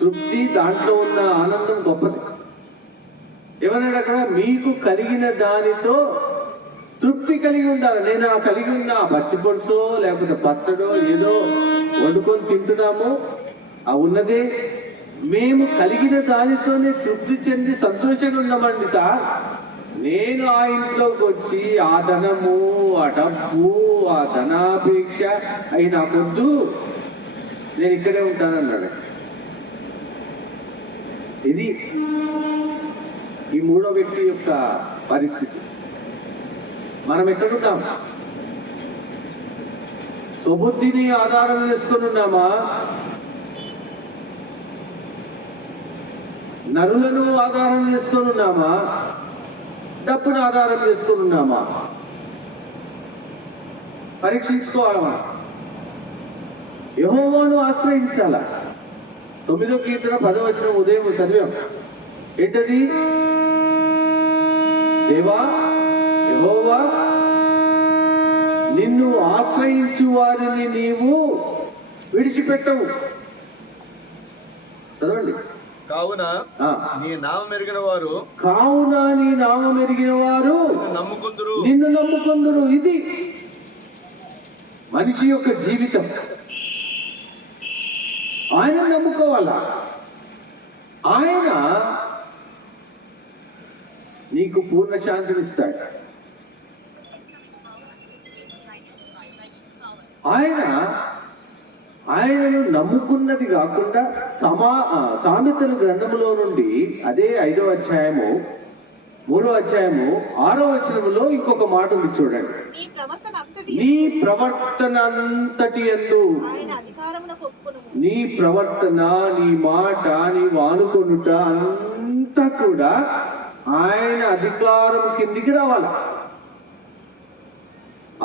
తృప్తి, దాంట్లో ఉన్న ఆనందం గొప్పది. ఏమన్నాడు అక్కడ, మీకు కలిగిన దానితో తృప్తి కలిగి ఉండాలి. నేను ఆ కలిగి ఉన్న పచ్చి పులుసో లేకపోతే పచ్చడో ఏదో వండుకొని తింటున్నాము, ఆ ఉన్నదే మేము కలిగిన దానితోనే తృప్తి చెంది సంతోషంగా ఉన్నామండి సార్. నేను ఆ ఇంట్లోకి వచ్చి ఆ ధనము, ఆ డబ్బు, ఆ ధనాపేక్ష అయి నాకొద్దు, నేను ఇక్కడే ఉంటానన్నాడు. ఇది ఈ మూడో వ్యక్తి యొక్క పరిస్థితి. మనం ఎక్కడున్నాం? స్వబుద్ధిని ఆధారం చేసుకొని ఉన్నామా, నరులను ఆధారం చేసుకొని ఉన్నామా, డబ్బును ఆధారం చేసుకొని ఉన్నామా? పరీక్షించుకోవాలి మనం. యెహోవాను ఆశ్రయించాలా. 9వ కీర్తన 10వ వచనం ఉదయం చదివాం. ఏంటది? దేవా యెహోవా, నిన్ను ఆశ్రయించు వారిని నీవు విడిచిపెట్టవు. చదవండి. కావున నీ నామం ఎరిగిన వారు నిన్ను నమ్ముకుందురు. ఇది మనిషి యొక్క జీవితం. ఆయన నమ్ముకోవాలా. ఆయన నీకు పూర్ణ శాంతినిస్తాడు. ఆయనను నమ్ముకున్నది కాకుండా సామెతల గ్రంథములో నుండి అదే 5వ అధ్యాయము 3వ అధ్యాయము 6వ వచనములో ఇంకొక మాట ఉంది చూడండి. నీ ప్రవర్తన అంతటి యందు, నీ ప్రవర్తన, నీ మాట, నీవు ఆనుకొనుట అంతా కూడా ఆయన అధికారం కిందికి రావాలి.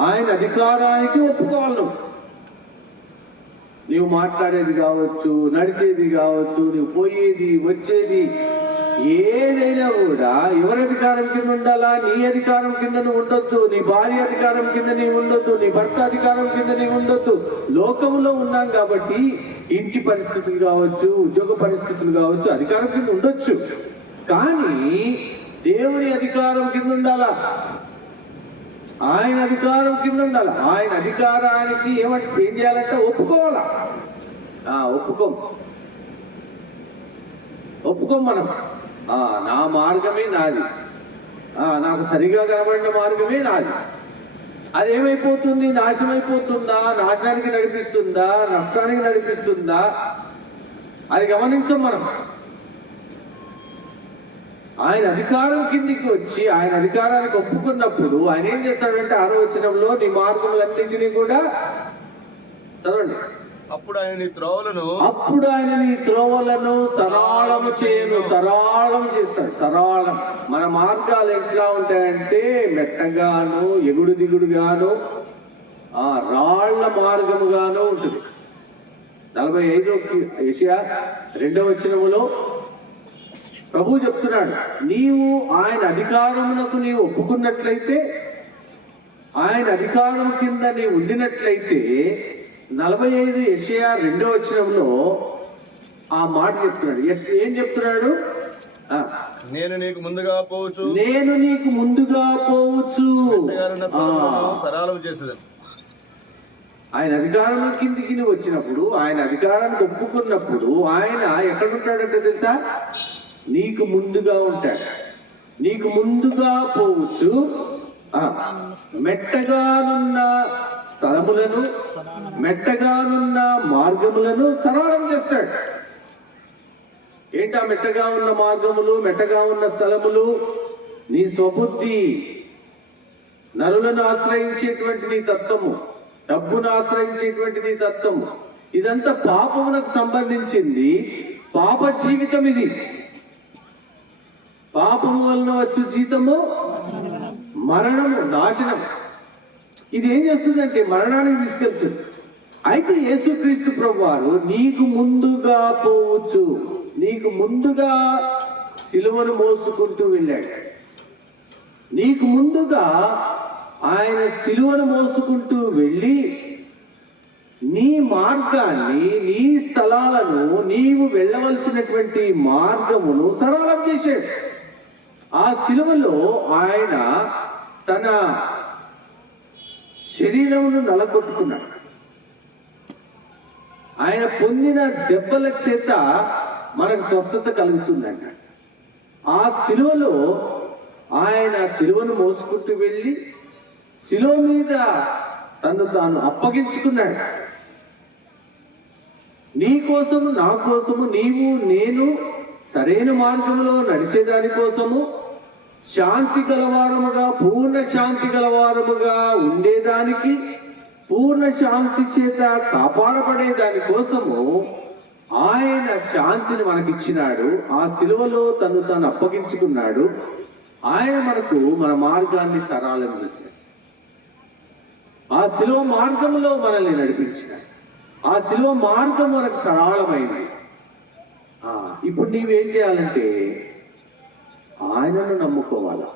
ఆయన అధికారానికి ఒప్పుకోవాలి. నువ్వు మాట్లాడేది కావచ్చు, నడిచేది కావచ్చు, నువ్వు పోయేది వచ్చేది ఏదైనా కూడా ఎవరి అధికారం కింద ఉండాలా? నీ అధికారం కింద నువ్వు ఉండొద్దు, నీ భార్య అధికారం కింద నీవు ఉండొద్దు, నీ భర్త అధికారం కింద నీవు ఉండొద్దు. లోకంలో ఉన్నాం కాబట్టి ఇంటి పరిస్థితులు కావచ్చు, ఉద్యోగ పరిస్థితులు కావచ్చు, అధికారం కింద ఉండొచ్చు. కానీ దేవుని అధికారం కింద ఉండాలా. ఆయన అధికారం కింద ఉండాలి. ఆయన అధికారానికి ఏం చేయాలంటే ఒప్పుకోవాలా. ఒప్పుకోం మనం. నా మార్గమే నాది, నాకు సరిగా కనబడిన మార్గమే నాది. అది ఏమైపోతుంది? నాశనమైపోతుందా? నాశనానికి నడిపిస్తుందా? నష్టానికి నడిపిస్తుందా? అది గమనించం మనం. ఆయన అధికారం కిందికి వచ్చి ఆయన అధికారానికి ఒప్పుకున్నప్పుడు ఆయన ఏం చేస్తాడంటే 6వ వచనంలో నీ మార్గములన్నింటినీ కూడా చదవండి. అప్పుడు ఆయన నీ త్రోవలను సరళము చేయను. సరళం చేస్తాడు. సరళం. మన మార్గాలు ఎట్లా ఉంటాయంటే మెట్టగాను, ఎగుడు దిగుడుగాను, రాళ్ల మార్గముగాను ఉంటుంది. 45వ యెషయా 2వ వచనములో ప్రభు చెప్తున్నాడు, నీవు ఆయన అధికారమునకు నీవు ఒప్పుకున్నట్లయితే, ఆయన అధికారం కింద నీవు ఉండినట్లయితే 45 యెషయా 2వ వచనంలో ఆ మాట చెప్తున్నాడు. ఏం చెప్తున్నాడు? నేను నీకు ముందుగా పోవచ్చు, సరళం చేసేది. ఆయన అధికారం కిందికి వచ్చినప్పుడు, ఆయన అధికారానికి ఒప్పుకున్నప్పుడు ఆయన ఎక్కడుంటాడంటే తెలుసా? నీకు ముందుగా ఉంటాడు. నీకు ముందుగా పోవచ్చు. మెట్టగానున్న స్థలములను, మెట్టగానున్న మార్గములను సరళం చేస్తాడు. ఏంటా మెట్టగా ఉన్న మార్గములు, మెట్టగా ఉన్న స్థలములు? నీ స్వబుద్ధి, నరులను ఆశ్రయించేటువంటి నీ తత్వము, డబ్బును ఆశ్రయించేటువంటి నీ తత్వము, ఇదంతా పాపమునకు సంబంధించింది. పాప జీవితం ఇది. పాపము వలన వచ్చు జీతము మరణము, నాశనం. ఇది ఏం చేస్తుందంటే మరణానికి తీసుకెళ్తుంది. అయితే యేసుక్రీస్తు ప్రభువారు నీకు ముందుగా పోవచ్చు, నీకు ముందుగా సిలువను మోసుకుంటూ వెళ్ళాడు. నీకు ముందుగా ఆయన సిలువను మోసుకుంటూ వెళ్ళి నీ మార్గాన్ని, నీ స్థలాలను, నీవు వెళ్ళవలసినటువంటి మార్గమును సరళం చేశాడు. ఆ సిలువలో ఆయన తన శరీరమును నలగొట్టుకున్నాడు. ఆయన పొందిన దెబ్బల చేత మనకు స్వస్థత కలుగుతుందంట. ఆ సిలువలో ఆయన సిలువను మోసుకుంటూ వెళ్ళి సిలువ మీద తను తాను అప్పగించుకున్నాడు. నీ కోసము, నా కోసము, నీవు నేను సరైన మార్గంలో నడిచేదాని కోసము, శాంతి గలవారముగా, పూర్ణ శాంతి గలవారముగా ఉండేదానికి, పూర్ణ శాంతి చేత కాపాడబడే దాని కోసము ఆయన శాంతిని మనకిచ్చినాడు. ఆ సిలువలో తను తాను అప్పగించుకున్నాడు. ఆయన మనకు మన మార్గాన్ని సరళం చేశాడు. ఆ సిలువ మార్గంలో మనల్ని నడిపించినాడు. ఆ సిలువ మార్గం మనకు సరళమైంది. ఇప్పుడు నీవేం చేయాలంటే ఆయనను నమ్ముకోవాలా,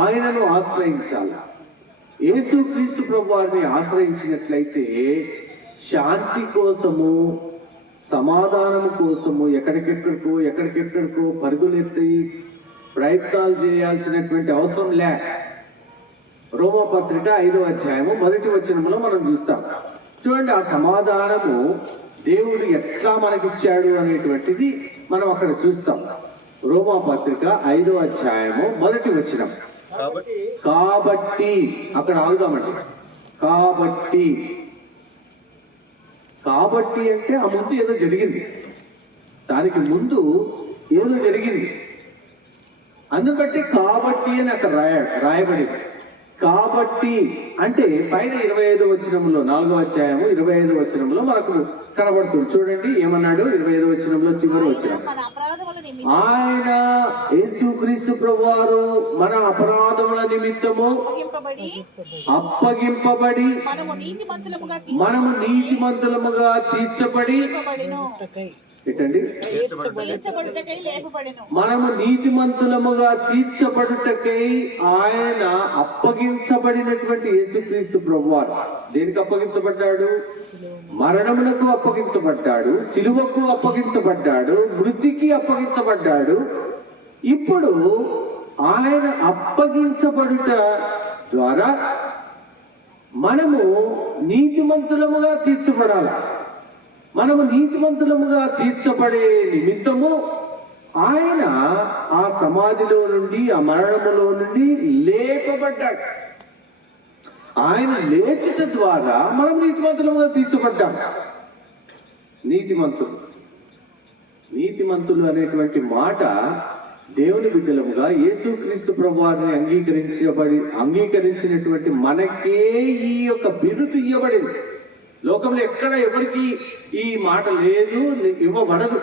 ఆయనను ఆశ్రయించాలా. యేసుక్రీస్తు ప్రభువారిని ఆశ్రయించినట్లయితే శాంతి కోసము, సమాధానము కోసము ఎక్కడికెక్కడికో పరుగులెత్తి ప్రయత్నాలు చేయాల్సినటువంటి అవసరం లే. రోమపత్రిక 5వ అధ్యాయము 1వ వచనంలో మనం చూస్తాం. చూడండి, ఆ సమాధానము దేవుడు ఎట్లా మనకిచ్చాడు అనేటువంటిది మనం అక్కడ చూస్తాం. రోమపత్రిక 5వ అధ్యాయము 1వ వచనం. కాబట్టి అక్కడ ఆగుదామండి. కాబట్టి అంటే ఆ ముందు ఏదో జరిగింది, దానికి ముందు ఏదో జరిగింది. అందుబట్టి కాబట్టి అని అక్కడ రాయబడింది. కాబట్టి అంటే పైన 25వ వచనంలో 4వ అధ్యాయము 25వ వచనంలో మనకు కనబడుతుంది. చూడండి ఏమన్నాడు 25వ వచనంలో చివరి వచనం. ఆయన యేసుక్రీస్తు ప్రభువారు మన అపరాధముల నిమిత్తము అప్పగింపబడి మనము నీతిమంతులముగా తీర్చబడి ఏంటండి మనము నీతిమంతులముగా తీర్చబడుటకై ఆయన అప్పగించబడినటువంటి యేసుక్రీస్తు ప్రభువారు దేనికి అప్పగించబడ్డాడు? మరణమునకు అప్పగించబడ్డాడు, సిలువకు అప్పగించబడ్డాడు, మృతికి అప్పగించబడ్డాడు. ఇప్పుడు ఆయన అప్పగించబడుట ద్వారా మనము నీతిమంతులముగా తీర్చబడాలి. మనము నీతిమంతులముగా తీర్చబడే నిమిత్తము ఆయన ఆ సమాధిలో నుండి, ఆ మరణములో నుండి లేపబడ్డాడు. ఆయన లేచుట ద్వారా మనం నీతిమంతులుగా తీర్చబడ్డాం. నీతిమంతులు అనేటువంటి మాట దేవుని బిడ్డలముగా యేసుక్రీస్తు ప్రభువారిని అంగీకరించినటువంటి మనకే ఈ యొక్క బిరుదు ఇవ్వబడింది. లోకంలో ఎక్కడ ఎవరికి ఈ మాట లేదు, ఇవ్వబడదు.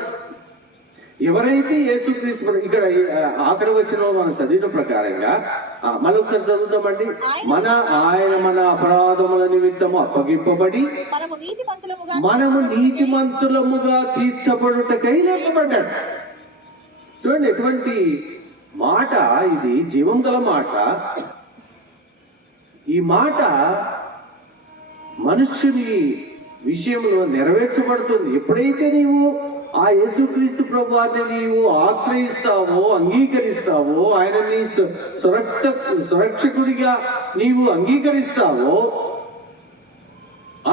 ఎవరైతే యేసుక్రీస్తు, ఇక్కడ ఆఖరి వచ్చిన మనం చదివిన ప్రకారంగా మరొకసారి చదువుతామండి. ఆయన మన అపరాధముల నిమిత్తము అప్పగింపబడి మనము నీతిమంతులముగా తీర్చబడుటకై లేపబడ్డాడు. చూడండి ఎటువంటి మాట ఇది, జీవం గల మాట. ఈ మాట మనుష్యుని విషయంలో నెరవేర్చబడుతుంది. ఎప్పుడైతే నీవు ఆ యేసుక్రీస్తు ప్రభువారిని నీవు ఆశ్రయిస్తావో, అంగీకరిస్తావో, ఆయనని సురక్షకుడిగా నీవు అంగీకరిస్తావో,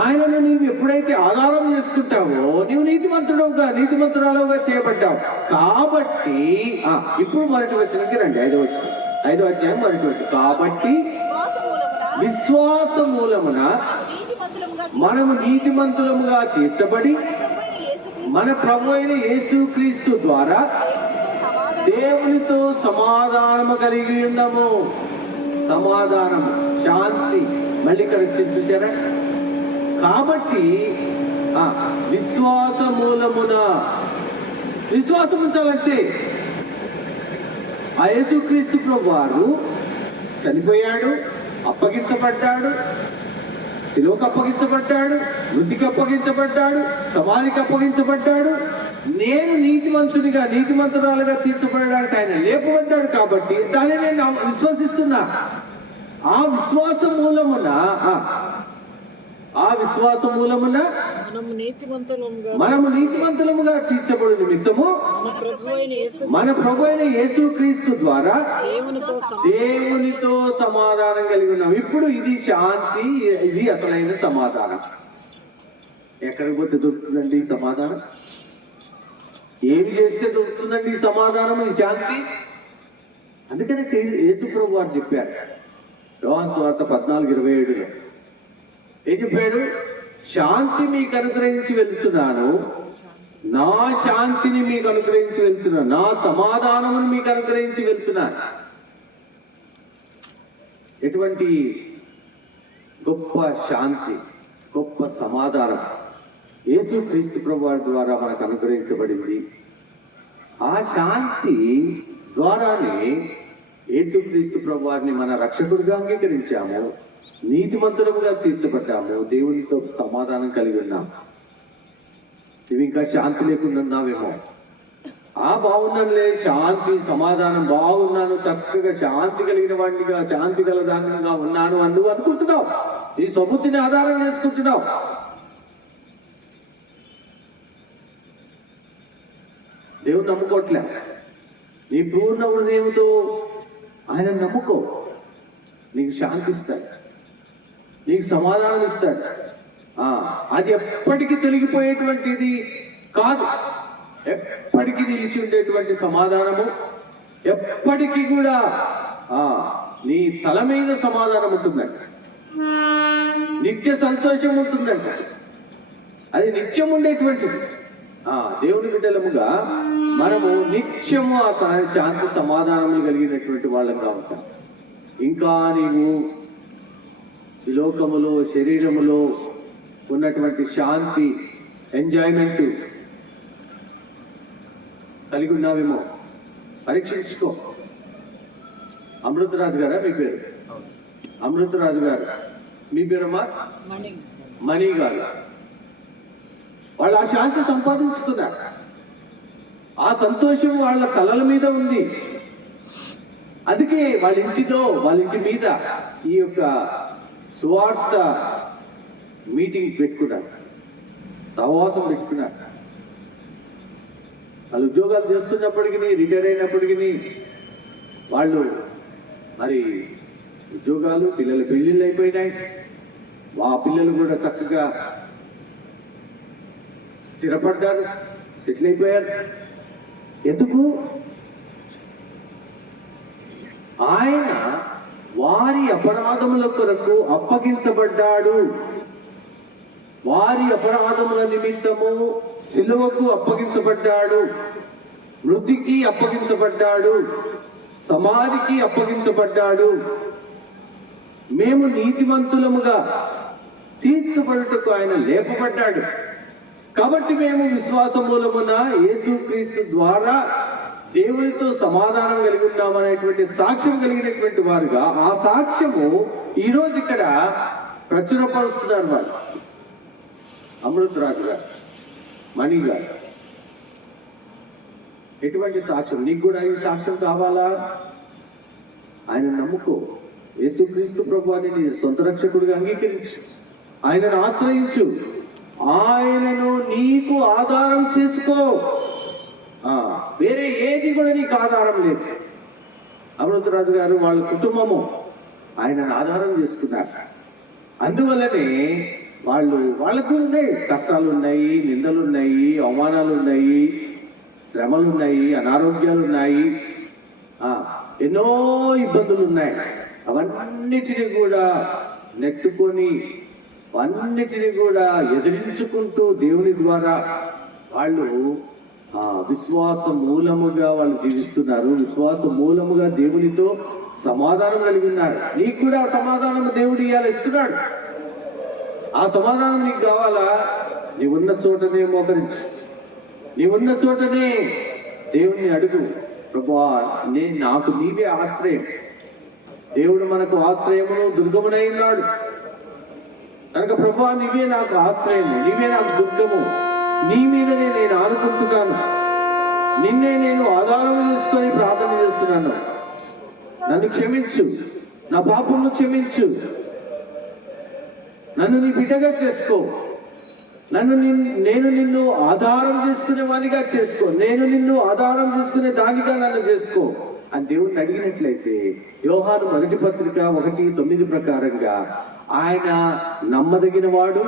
ఆయనను నీవు ఎప్పుడైతే ఆధారం చేసుకుంటావో నీవు నీతిమంతురాలుగా చేయబడ్డావు. కాబట్టి ఇప్పుడు మొదటి వచనంకి రండి. 5వ అధ్యాయం 1వ వచనం. కాబట్టి విశ్వాస మూలమున మనము నీతిమంతులముగా తీర్చబడి మన ప్రభు అయిన యేసుక్రీస్తు ద్వారా దేవునితో సమాధానము కలిగి ఉన్నాము. సమాధానము, శాంతి. మళ్ళీ ఇక్కడ చూసారా? కాబట్టి విశ్వాస మూలమున, విశ్వాసం ఉంచాలంటే ఆ యేసుక్రీస్తు ప్రభువారు చనిపోయాడు, అప్పగించబడ్డాడు, శిలువకు అప్పగించబడ్డాడు, మృతికి అప్పగించబడ్డాడు, సమాధికి అప్పగించబడ్డాడు. నేను నీతిమంతురాలుగా తీర్చబడడానికి ఆయన లేపబడ్డాడు. కాబట్టి దాన్ని నేను విశ్వసిస్తున్నా. ఆ విశ్వాస మూలమున మనము నీతిమంతులముగా తీర్చబడు నిమిత్తము మన ప్రభు అయిన యేసుక్రీస్తు ద్వారా దేవునితో సమాధానం కలిగి ఉన్నాం. ఇప్పుడు ఇది శాంతి, ఇది అసలైన సమాధానం. ఎక్కడికి పోతే దొరుకుతుందండి ఈ సమాధానం? ఏమి చేస్తే దొరుకుతుందండి ఈ సమాధానం, ఈ శాంతి? అందుకనే యేసు ప్రభు వారు చెప్పారు యోహాను సువార్త 14:27లో ఏం చెప్పాడు? శాంతి మీకు అనుగ్రహించి వెళ్తున్నాను, నా శాంతిని మీకు అనుగ్రహించి వెళ్తున్నాను, నా సమాధానమును మీకు అనుగ్రహించి వెళ్తున్నాను. ఎటువంటి గొప్ప శాంతి, గొప్ప సమాధానం! యేసుక్రీస్తు ప్రభువారి ద్వారా మనకు అనుగ్రహించబడింది. ఆ శాంతి ద్వారానే యేసుక్రీస్తు ప్రభువారిని మన రక్షకుడిగా అంగీకరించాము, నీతిమంతులుగా తీర్చబడ్డాము, దేవునితో సమాధానం కలిగి ఉన్నాము. నువ్వు ఇంకా శాంతి లేకుండా ఉన్నావేమో. బాగున్నానులే, శాంతి సమాధానం బాగున్నాను, చక్కగా శాంతి కలిగిన వాడినిగా, శాంతి గలదానంగా ఉన్నాను అందుకు అనుకుంటున్నావు. నీ సొమ్ముతిని ఆధారం చేసుకుంటున్నావు. దేవుడు నమ్ముకోవట్లే. నీ పూర్ణ హృదయంతో ఆయన నమ్ముకో, నీకు శాంతి ఇస్తాడు, నీకు సమాధానం ఇస్తాడు. అది ఎప్పటికీ తొలగిపోయేటువంటిది కాదు, ఎప్పటికీ నిలిచి ఉండేటువంటి సమాధానము, ఎప్పటికీ కూడా నీ తల మీద సమాధానం ఉంటుందంట, నిత్య సంతోషం ఉంటుందంట. అది నిత్యం ఉండేటువంటిది. దేవుని బిడ్డలముగా మనము నిత్యము ఆ శాంతి సమాధానము కలిగినటువంటి వాళ్ళంగా ఉంటాం. ఇంకా నీవు ఈ లోకములో శరీరములో ఉన్నటువంటి శాంతి ఎంజాయ్మెంట్ కలిగి ఉన్నావేమో పరీక్షించుకో. అమృతరాజు గారా మీ పేరు? అమృతరాజు గారు. మీ పేరమ్మా? మణి గారు. వాళ్ళు ఆ శాంతి సంపాదించుకున్నారు. ఆ సంతోషం వాళ్ళ తలల మీద ఉంది. అందుకే వాళ్ళ ఇంటి మీద ఈ యొక్క సువార్త మీటింగ్ పెట్టుకున్నారు, సహవాసం పెట్టుకున్నారు. వాళ్ళు ఉద్యోగాలు చేస్తున్నప్పటికీ, రిటైర్ అయినప్పటికీ వాళ్ళు మరి ఉద్యోగాలు, పిల్లల పెళ్ళిళ్ళు అయిపోయినాయి. ఆ పిల్లలు కూడా చక్కగా స్థిరపడ్డారు, సెటిల్ అయిపోయారు. ఎందుకు? ఆయన వారి అపరాధముల కొరకు అప్పగించబడ్డాడు. వారి అపరాధముల నిమిత్తము సిలువకు అప్పగించబడ్డాడు, మృతికి అప్పగించబడ్డాడు, సమాధికి అప్పగించబడ్డాడు. మేము నీతిమంతులముగా తీర్చబడుటకు ఆయన లేపబడ్డాడు. కాబట్టి మేము విశ్వాస మూలమున యేసుక్రీస్తు ద్వారా దేవునితో సమాధానం కలిగి ఉన్నామనేటువంటి సాక్ష్యం కలిగినటువంటి వారుగా ఆ సాక్ష్యము ఈరోజు ఇక్కడ ప్రచురపరుస్తున్నారు వాళ్ళు. అమృతరాజు గారు, మణి గారు. ఎటువంటి సాక్ష్యం? నీకు కూడా ఈ సాక్ష్యం కావాలా? ఆయన నమ్ముకో. యేసుక్రీస్తు ప్రభువాన్ని నీ సొంత రక్షకుడిగా అంగీకరించు, ఆయనను ఆశ్రయించు, ఆయనను నీకు ఆధారం చేసుకో. వేరే ఏది కూడా నీకు ఆధారం లేదు. అమృతరాజు గారు వాళ్ళ కుటుంబము ఆయనను ఆధారం చేసుకున్నారు. అందువల్లనే వాళ్ళకు ఉన్నాయి, కష్టాలు ఉన్నాయి, నిందలు ఉన్నాయి, అవమానాలు ఉన్నాయి, శ్రమలు ఉన్నాయి, అనారోగ్యాలు ఉన్నాయి, ఎన్నో ఇబ్బందులు ఉన్నాయి. అవన్నిటిని కూడా నెట్టుకొని, అన్నిటిని కూడా ఎదిరించుకుంటూ దేవుని ద్వారా వాళ్ళు విశ్వాస మూలముగా వాళ్ళు జీవిస్తున్నారు. విశ్వాస మూలముగా దేవునితో సమాధానం కలిగి ఉన్నారు. నీకు కూడా సమాధానం దేవుడు ఇవాళ ఇస్తున్నాడు. ఆ సమాధానం నీకు కావాలా? నీవున్న చోటనే మోకరించు, నీవున్న చోటనే దేవుణ్ణి అడుగు. ప్రభువా, నాకు నీవే ఆశ్రయం. దేవుడు మనకు ఆశ్రయమును దుర్గమునై ఉన్నాడు కనుక ప్రభువా, నీవే నాకు ఆశ్రయము, నీవే నాకు దుర్గము, నీ మీదనే నేను ఆనుకుంటున్నాను, నిన్నే నేను ఆధారం చేసుకొని ప్రార్థన చేస్తున్నాను. నన్ను క్షమించు, నా పాపమును క్షమించు, నన్ను నీ బిడ్డగా చేసుకో, నేను నిన్ను ఆధారం చేసుకునే వాడిగా చేసుకో, నేను నిన్ను ఆధారం చేసుకునే దానిగా నన్ను చేసుకో అని దేవుడిని అడిగినట్లయితే యోహాను 1 పత్రిక 1:9 ప్రకారంగా ఆయన నమ్మదగిన వాడు,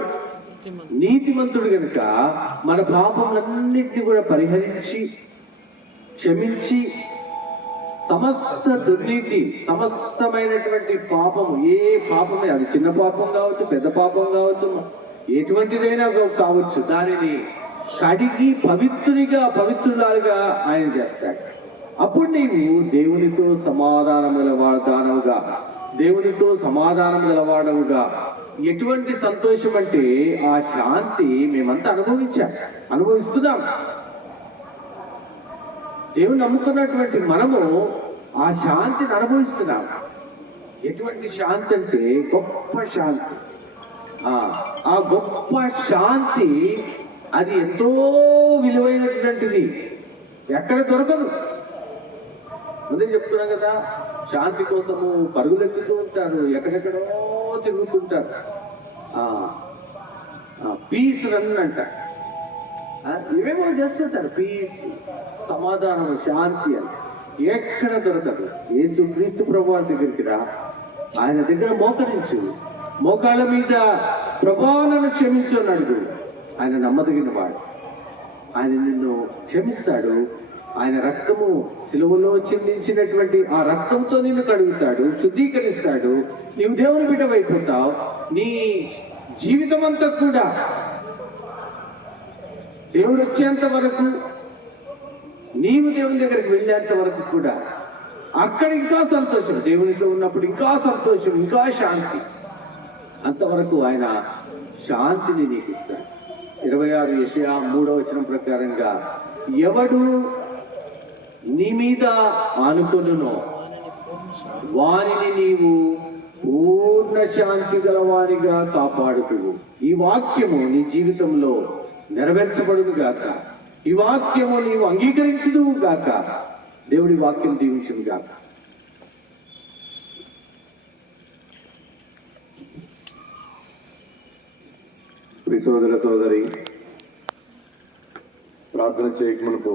నీతిమంతుడు గనుక మన పాపములన్నింటినీ కూడా పరిహరించి క్షమించి సమస్త దుర్నీతి, సమస్తమైనటువంటి పాపము, ఏ పాపమే, అది చిన్న పాపం కావచ్చు, పెద్ద పాపం కావచ్చు, ఎటువంటిదైనా కావచ్చు, దానిని కడిగి పవిత్రులాగా ఆయన చేస్తాడు. అప్పుడు నీవు దేవునితో సమాధానం గలవాడవుగా ఎటువంటి సంతోషం అంటే ఆ శాంతి మేమంతా అనుభవిస్తున్నాం. దేవుని నమ్ముకున్నటువంటి మనము ఆ శాంతిని అనుభవిస్తున్నాం. ఎటువంటి శాంతి అంటే గొప్ప శాంతి. ఆ గొప్ప శాంతి అది ఎంతో విలువైనటువంటిది, ఎక్కడ దొరకదు. ముందే చెప్తున్నాం కదా, శాంతి కోసము పరుగులెత్తుతూ ఉంటారు, ఎక్కడెక్కడో తిరుగుతుంటారు. పీస్ రన్ అంట, ఇవేమో చేస్తుంటారు. పీస్, సమాధానం, శాంతి అని ఎక్కడ దొరకదు. యేసు క్రీస్తు ప్రభువు దగ్గరికి రా, ఆయన దగ్గర మోకరించు, మోకాళ్ళ మీద ప్రభావాలను క్షమించు అని అడుగు. ఆయన నమ్మదగిన వాడు, ఆయన నిన్ను క్షమిస్తాడు. ఆయన రక్తము సిలువలో చిందించినటువంటి ఆ రక్తంతో నిన్ను కడుగుతాడు, శుద్ధీకరిస్తాడు. నీవు దేవుని బిడ్డవైపోతావు. నీ జీవితం అంతా కూడా దేవుడు వచ్చేంత వరకు, నీవు దేవుని దగ్గరికి వెళ్ళేంత వరకు కూడా అక్కడ ఇంకా సంతోషం, దేవునితో ఉన్నప్పుడు ఇంకా సంతోషం, ఇంకా శాంతి. అంతవరకు ఆయన శాంతిని నీకు ఇస్తాడు. 26 యెషయా 3వ వచనం ప్రకారంగా, ఎవడు నీ మీద ఆనుకొనునో వారిని నీవు పూర్ణ శాంతి గలవారిగా కాపాడుతువు. ఈ వాక్యము నీ జీవితంలో నెరవేర్చబడును గాక. ఈ వాక్యము నీవు అంగీకరించుదువు గాక. దేవుడి వాక్యం దీవించును గాక. సోదర సోదరి, ప్రార్థన చేయకమునుపు